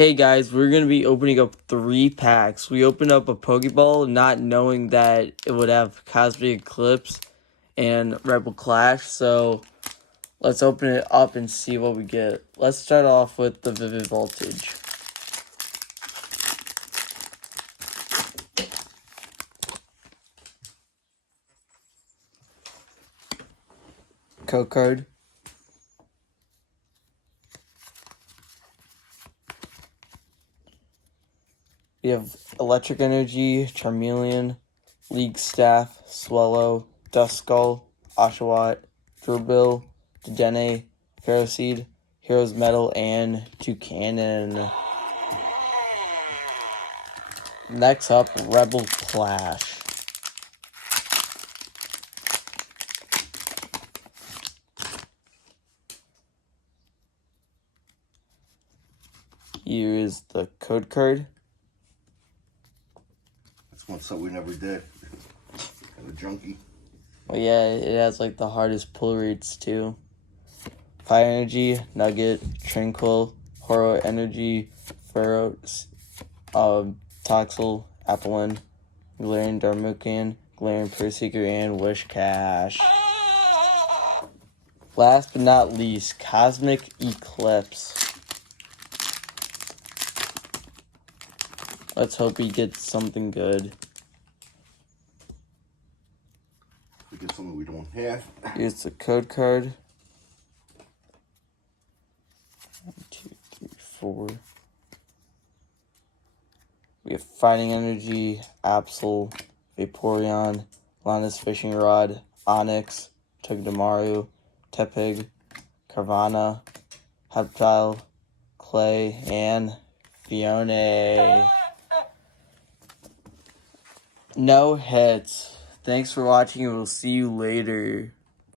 Hey guys, we're going to be opening up 3 packs. We opened up a Pokeball not knowing that it would have Cosmic Eclipse and Rebel Clash, so let's open it up and see what we get. Let's start off with the Vivid Voltage. Code card. We have Electric Energy, Charmeleon, League Staff, Swallow, Duskull, Oshawott, Drillbill, Dedenne, Ferroseed, Hero's Metal, and Toucannon. Next up, Rebel Clash. Here is the code card. That's one stuff we never did. Kind of junky. Well, yeah, it has like the hardest pull rates too. Fire Energy, Nugget, Tranquil, Horo Energy, Furrow, Toxel, Applin, Galarian Darmanitan, Galarian Perseeker, and Whiscash. Last but not least, Cosmic Eclipse. Let's hope he gets something good. We get something we don't have. Here's the code card. 1, 2, 3, 4. We have Fighting Energy, Absol, Vaporeon, Lana's Fishing Rod, Onyx, Togedemaru, Tepig, Carvana, Heptile, Clay, and Fione. No hits. Thanks for watching and we'll see you later.